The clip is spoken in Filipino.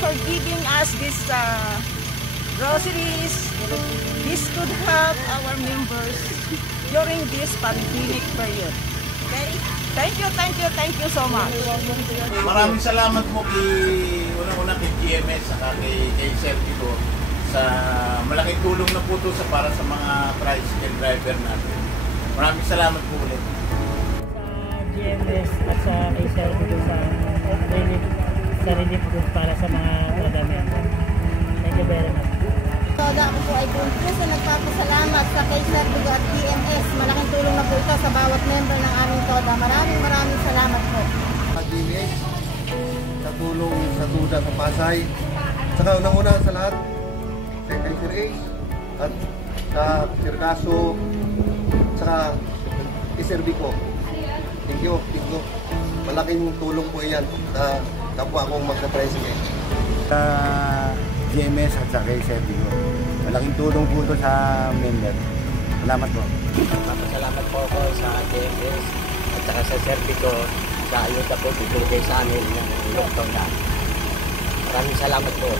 for giving us this groceries. This could help our members during this pandemic period. Okay? Thank you so much. Maraming salamat po unang-una kay GMS at kay Sergio sa malaking tulong na po ito para sa mga tricycle driver natin. Maraming salamat po ulit. Sa GMS at sa kay Sergio sa relief group para sa mga tradamento. Thank you very much. Ako po ay Buntis na nagpapasalamat sa kay Sergio at GMS. Malaking tulong na po ito sa bawat member ng aming TODA. Maraming salamat po. GMS, sa tulong sa TODA sa Pasay. Saka unang-una sa lahat, kay Sir A at sa Sir Caso, saka kay Sir Vico. Thank you. Malaking tulong po yan sa kapwa akong magka-tricycle. Sa GMS at sa kay Sergio, malaking tulong po ito sa member. Salamat po. Salamat po ako sa GMS at saka sa Sergio sa ayuda po bibigay sa amin ng doktor na. Maraming salamat po.